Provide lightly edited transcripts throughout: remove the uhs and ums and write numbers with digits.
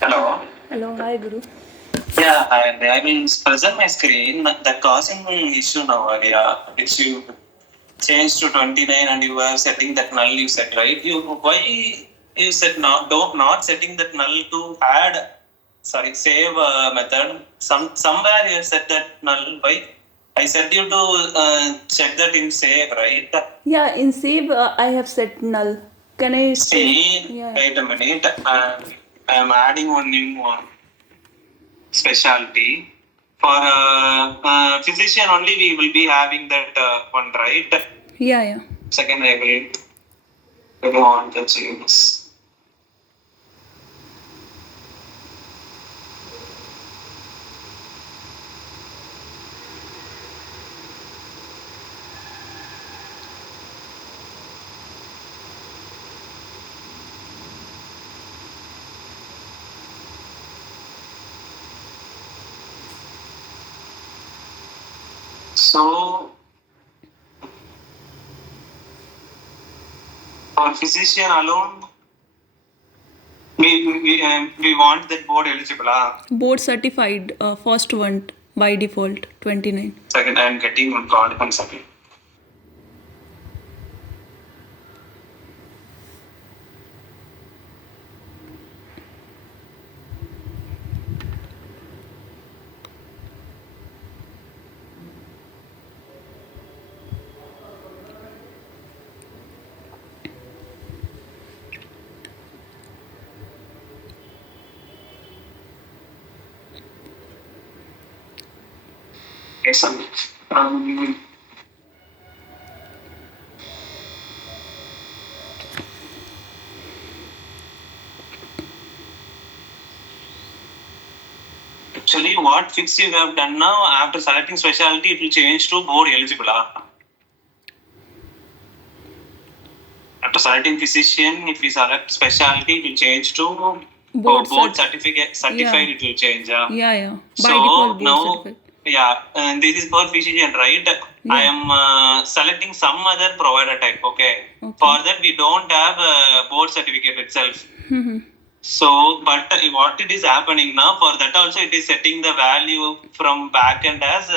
Hello. Hello, hi Guru. Yeah, I will present my screen. The causing issue now, Arya, which you changed to 29 and you are setting that null you set, right? Why you set not setting that null to add, save method. Somewhere you have set that null. Why? I set you to check that in save, right? Yeah, in save I have set null. Can I See, Yeah. wait a minute. I am adding one new one. Specialty. For physician only, we will be having that one, right? Yeah. Second, I will want the changes. So, for physician alone, we want that board eligible. Board certified, first one by default, 29. Second, I am getting one card. 1 second. Yes, actually, what fix you have done now, after selecting specialty, it will change to board eligible. After selecting physician, if we select specialty, it will change to board certificate. Certified, it will change. Yeah. So now, and this is for physician, right? I am selecting some other provider type. Okay. For that, we don't have a board certificate itself. So, but what it is happening now, for that also it is setting the value from backend as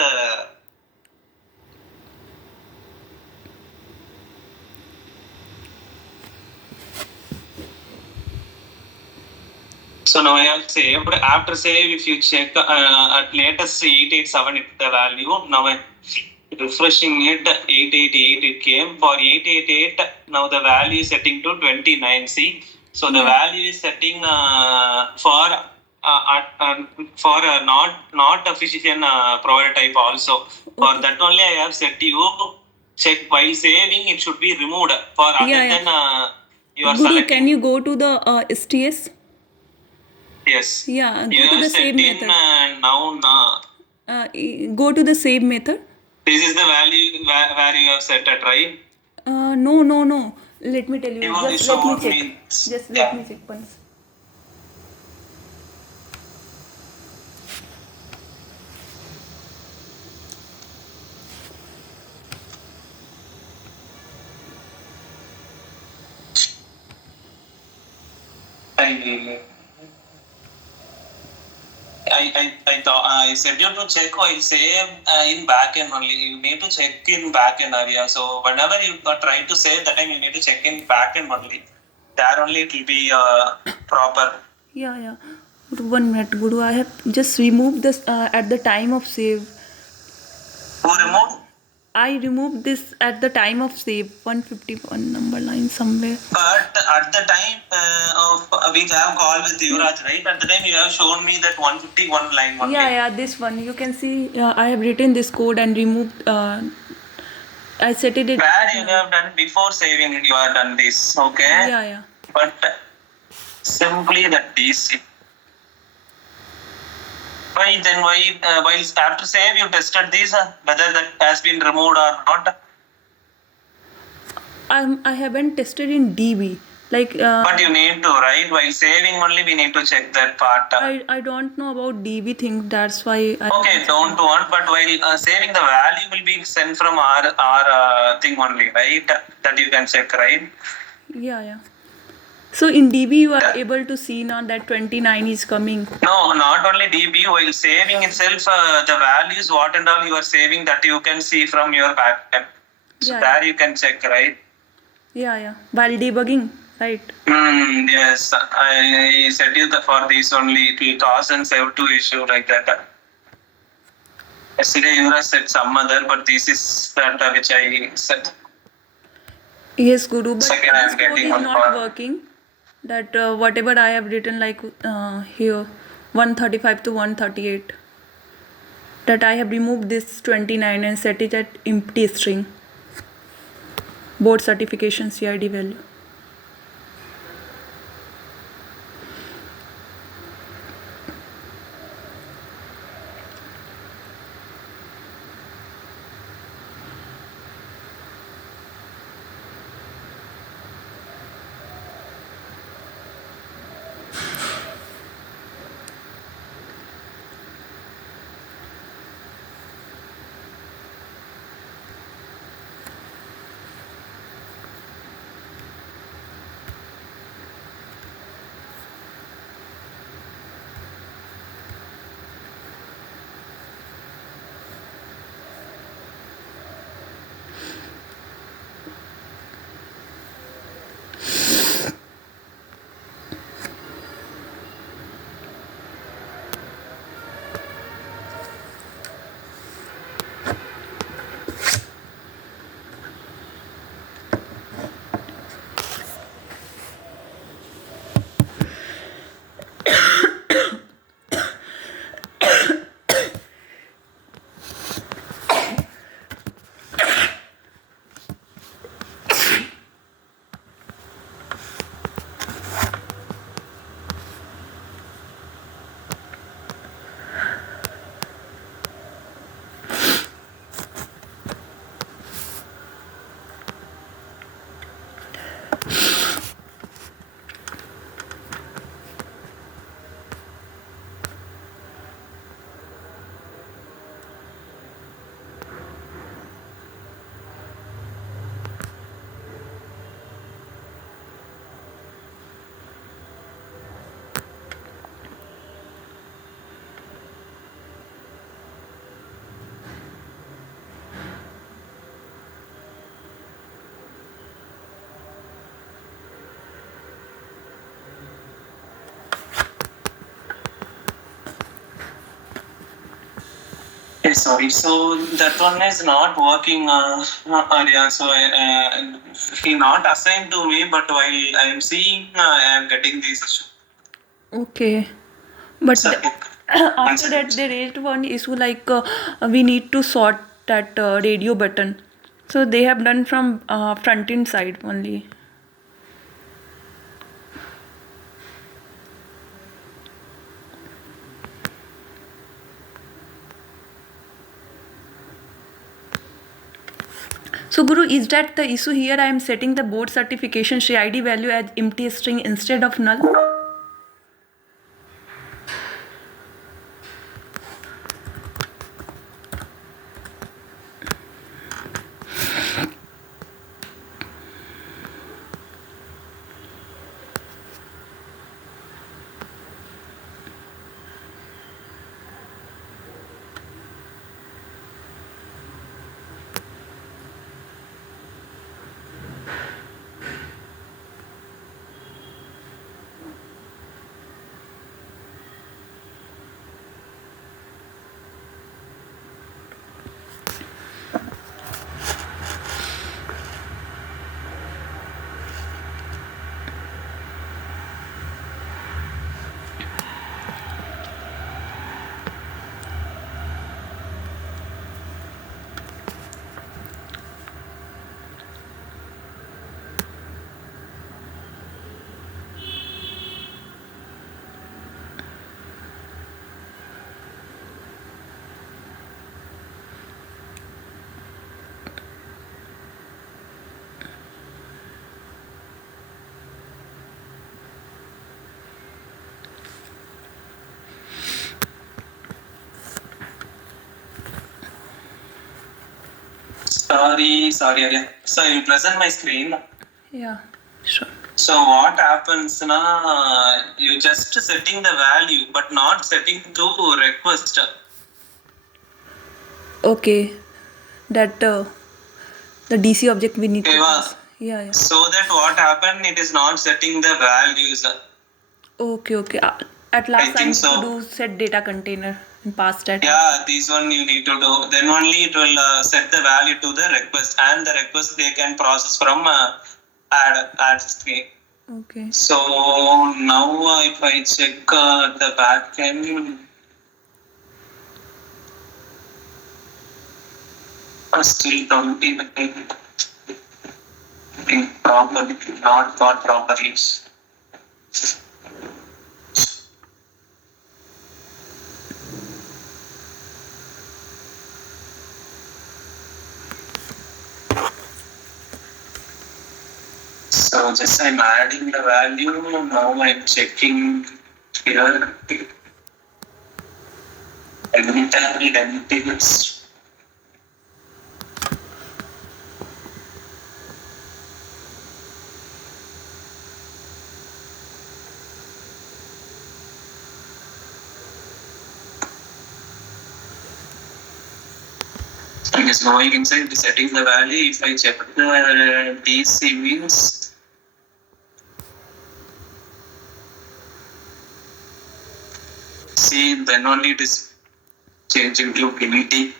so now I have saved. After save, if you check at latest 887 it the value. Now I'm refreshing it, 888 it came. For 888, now the value is setting to 29. See, so the value is setting for not a physician provider type also. For that only I have set you check while saving it should be removed. For other than you are Guru, selecting. can you go to the STS? Yes. Yeah, you go to the set save in method. Go to the save method. This is the value where you have set it, right? No. Let me tell you. Just let me check. Let me check once. I thought I said you to check while save in backend only. You need to check in backend area. So whenever you try to save, that time you need to check in backend only. There only it will be proper. Yeah. 1 minute, Guru. I have just removed this at the time of save. Who removed? I removed this at the time of save. 151 number line somewhere. But at the time of we have call with Yuvraj, right? At the time you have shown me that 151 line only. Yeah, this one. You can see I have written this code and removed. I set it. Where you have done before saving, you have done this, okay? Yeah. But simply that DC. Why after save you tested this whether that has been removed or not? I haven't tested in DB. Like But you need to, right? While saving only, we need to check that part. I don't know about DB thing. That's why Okay, don't want, but while saving, the value will be sent from our thing only, right? That you can check, right? Yeah. So in DB you are able to see now that 29 is coming. No, not only DB. While saving itself, the values, what and all you are saving, that you can see from your backend. So Yeah. there you can check, right? Yeah. While debugging, right? Yes, I said you that for this only it will cause and save to issue like that. Yesterday you said some other, but this is that which I said. Yes, Guru. But Second, I this am code getting is one not for. working. That whatever I have written like here 135 to 138. That I have removed this 29 and set it at empty string. Board certification CID value. Okay, sorry. So that one is not working, Arya. So he not assigned to me, but while I am seeing, I am getting this issue. Okay. But Sorry. after that they raised one issue like we need to sort that radio button. So they have done from front end side only. So Guru, is that the issue here? I am setting the board certification CID value as empty string instead of null. Sorry, Arya. So you present my screen. Yeah, sure. So what happens now? You just setting the value, but not setting to request. Okay, that the DC object we need to Eva, pass. Yeah. So that what happened? It is not setting the values. Okay. At last, I think need so. to do set data container and pass that. Yeah, this one you need to do. Then only it will set the value to the request, and the request they can process from add screen. Okay. So now if I check the backend, still don't even think properly, not got properly. So just I'm adding the value. Now I'm checking here. Identities. I'm just going inside the setting the value. If I check the DC means, see then only it is changing to PVT.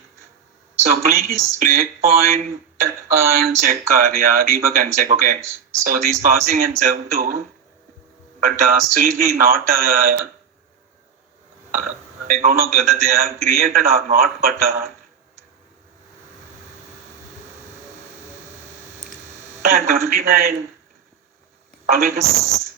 So please breakpoint and check area, debug and check. Okay. So this passing in Zev 2, but still he not. I don't know whether they are created or not, but 29. How it is?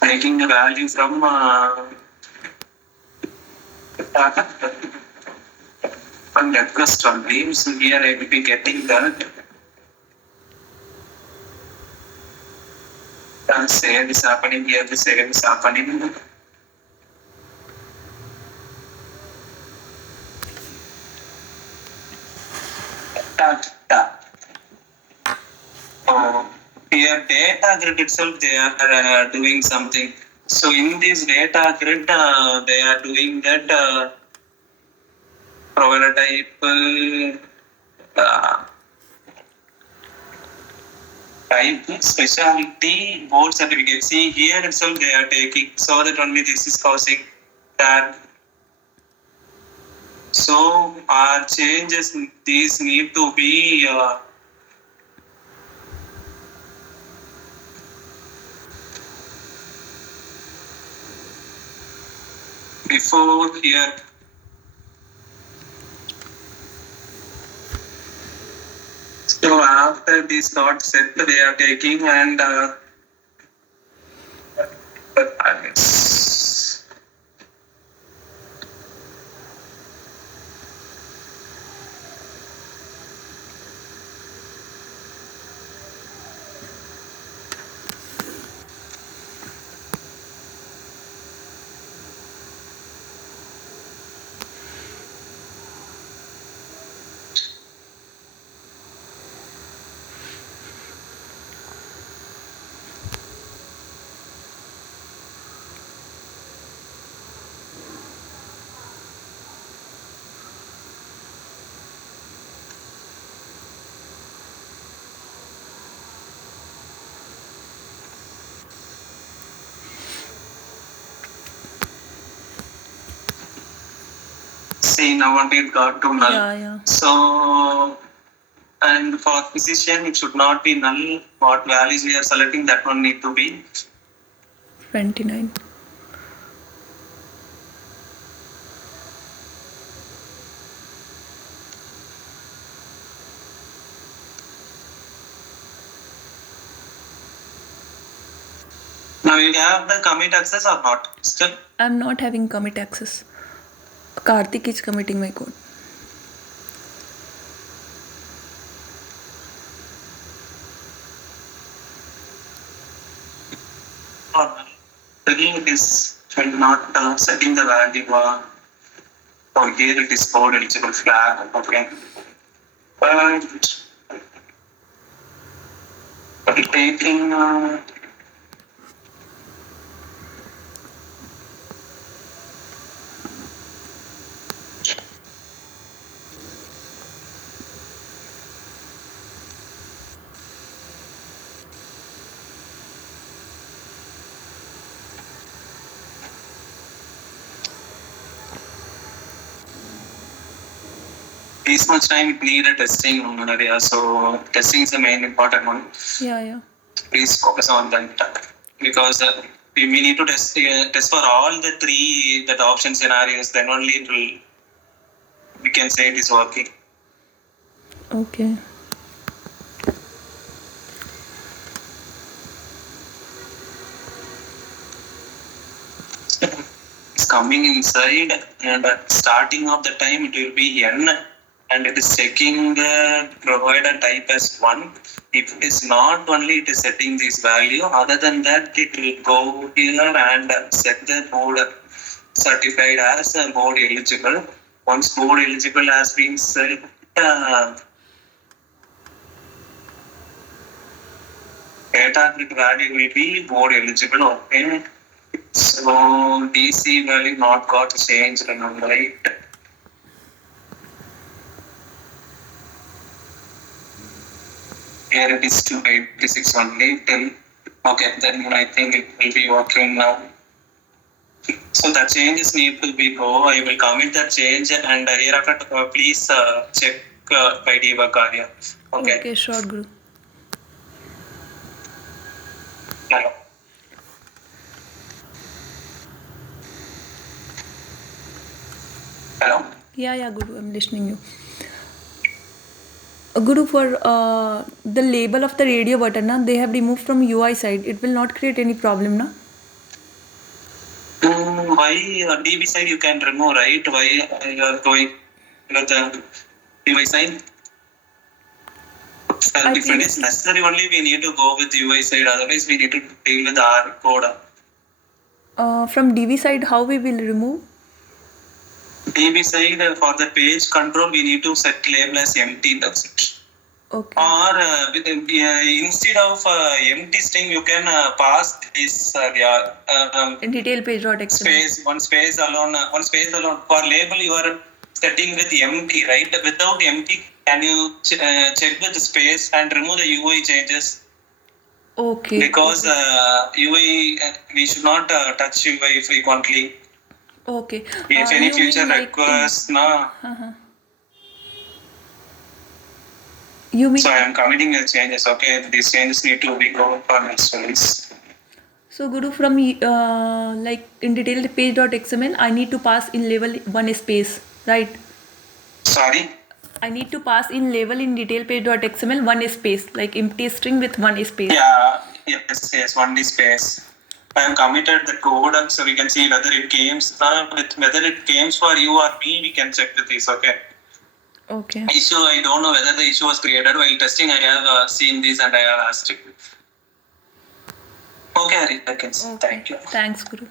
Taking the value from request only. So here I will be getting that. Same is happening here. The same is happening. Oh, here data grid itself they are doing something. So in this data grid they are doing that provider type type speciality board certificate. See here itself they are taking, so that only this is causing that. So our changes these need to be before here. So after this dot set they are taking and see now only it got to null. Yeah. So and for physician it should not be null. What values we are selecting, that one need to be 29. Now you have the commit access or not? Still? I'm not having commit access. Karthik is committing my code. Again, it is not setting the value. So here it is board eligible flag. Okay. But taking this much time, it need a testing area. So testing is the main important one. Yeah. Please focus on that because we need to test for all the three that option scenarios. Then only it will, we can say it is working. Okay. It's coming inside, and at starting of the time it will be n, and it is checking the provider type as 1. If it is not, only it is setting this value. Other than that, it will go here and set the board certified as board eligible. Once board eligible has been set, data grid value will be board eligible. Okay. So DC value not got changed, remember, right? Here it is 286 only till. Okay, then I think it will be working now. So the changes need to be go. I will commit the change and hereafter please check by debug area. Okay. Okay, sure, Guru. Hello. Hello. Yeah, Guru, I'm listening you. Guru, for the label of the radio button, na, they have removed from UI side. It will not create any problem, na? Why DB side you can remove, right? Why you are going with the UI side? If it is necessary, only we need to go with UI side. Otherwise, we need to deal with our code. From DB side, how we will remove? DB side for the page control, we need to set label as empty. That's it. Okay. Or with instead of empty string, you can pass this Detail page.xml. space, one space alone. For label, you are setting with empty, right? Without empty, can you check with the space and remove the UI changes? Okay. Because UI, we should not touch UI frequently. Okay. If any you future mean requests, You mean? So I am committing the changes. Okay, these changes need to be go for next release. So Guru, from like in detailed page.xml, I need to pass in label one space, right? Sorry. I need to pass in label in detail page.xml one space, like empty string with one space. Yeah. Yes. One space. I have committed the code, so we can see whether it came for you or me. We can check with this. Okay. Okay. Issue, I don't know whether the issue was created while testing. I have seen this and I have asked it. Okay, Hari, I can see. Okay. Thank you. Thanks, Guru.